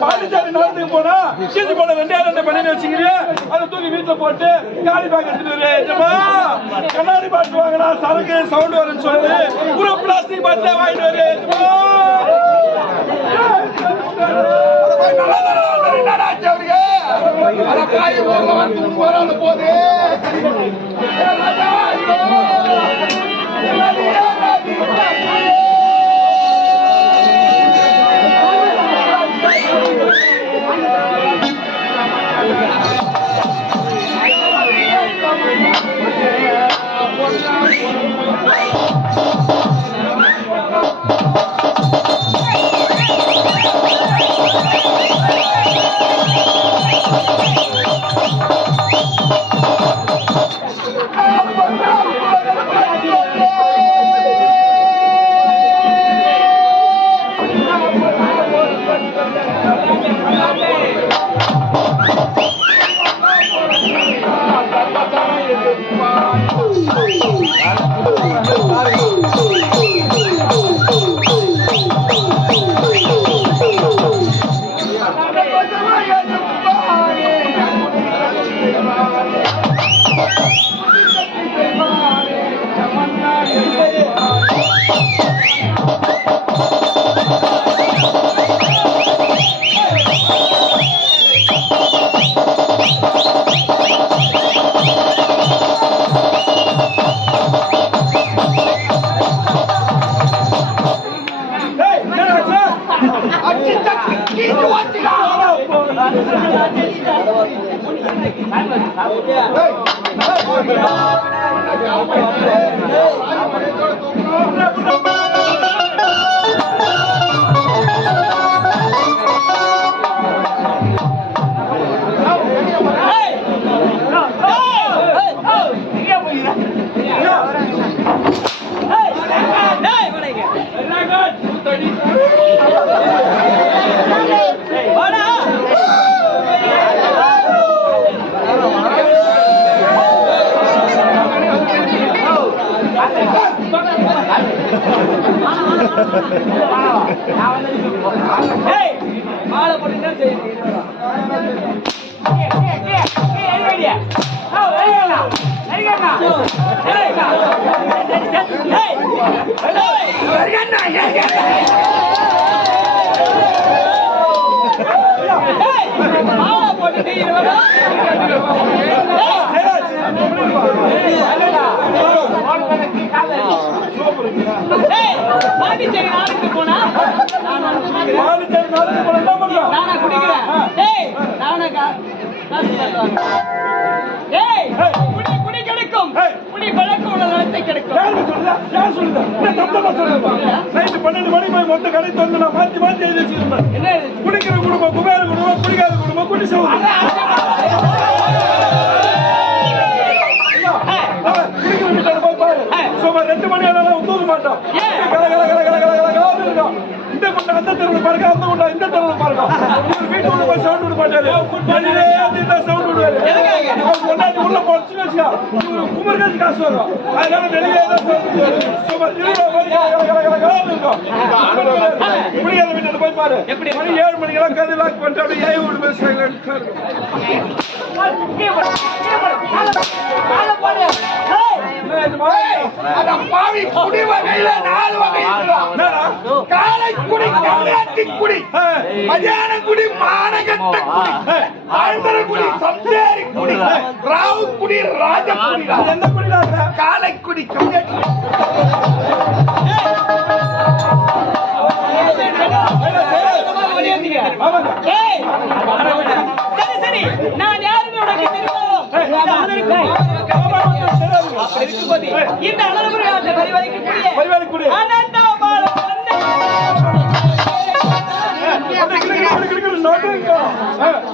பாண்டிச்சேரி போனா கீழே போன 2 பண்ணி வச்சுக்கிறியா அதை தூக்கி வீட்டுல போட்டு காலி பேக் எடுத்துட்டு கண்ணாடி பாட்டு வாங்கினா சரக்கு சவுண்ட் வரும்னு சொல்லி பூரா பிளாஸ்டிக் பாட்டில வாங்கிட்டு வரு போது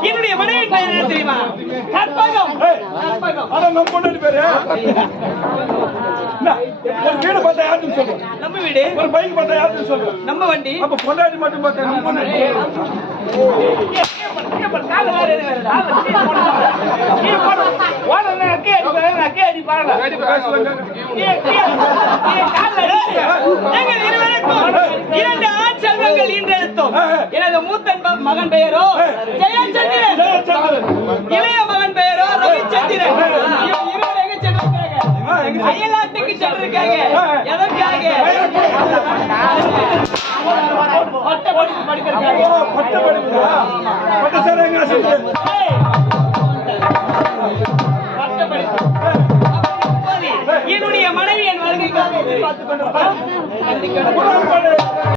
இது என்னுடைய மனைவியின் பெயர் என்ன தெரியுமா? கற்பகம். கற்பகம். ஆனா நம்ம பொண்ணு பேரு என்ன? ஒரு வீடு பார்த்தா யாருன்னு சொல்லு. நம்ம வீடு. ஒரு பைக் பார்த்தா யாருன்னு சொல்லு. நம்ம வண்டி. அப்ப பொண்டாட்டி மட்டும் பார்த்தா நம்ம பொண்டாட்டி. இரண்டு ஆண் செல்வங்கள் ஈன்றெடுத்தோம். எனது மூத்த மகன் பெயரோ ஜெயச்சந்திரன், இளைய மகன் பெயரோ ரவிச்சந்திரன். இருவர் எங்க சென்றிருக்காங்க? அயல்நாட்டுக்கு சென்றிருக்காங்க. எதற்காக? பட்ட படிப்பு படிக்கிறாங்க. பட்ட படிப்பு பட்ட சேர எங்க பட்ட படிப்பு. என்னுடைய மனைவி என் வருகைக்காக எதிர்பார்த்துக் கொண்டிருப்பார்.